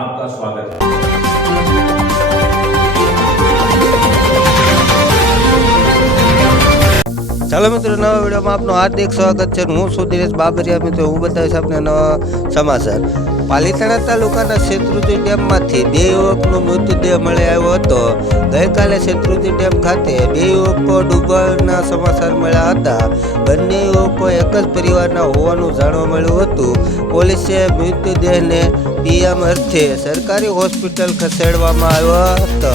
आपका स्वागत है। ચાલો મિત્રો, નવા વિડીયોમાં આપનું હાર્દિક સ્વાગત છે। હું છું દિનેશ બાબરિયા। મિત્રો, હું બતાવીશ આપને નવા સમાચાર। પાલિતાણા તાલુકાના શેત્રુંજી ડેમમાંથી 2 યુવકનો મૃતદેહ મળી આવ્યો હતો। ગઈકાલે શેત્રુંજી ડેમ ખાતે 2 યુવકો ડૂબવાના સમાચાર મળ્યા હતા। બંને યુવકો એક જ પરિવારના હોવાનું જાણવા મળ્યું હતું। પોલીસે મૃતદેહને પીએમ અર્થે સરકારી હોસ્પિટલ ખસેડવામાં આવ્યો હતો।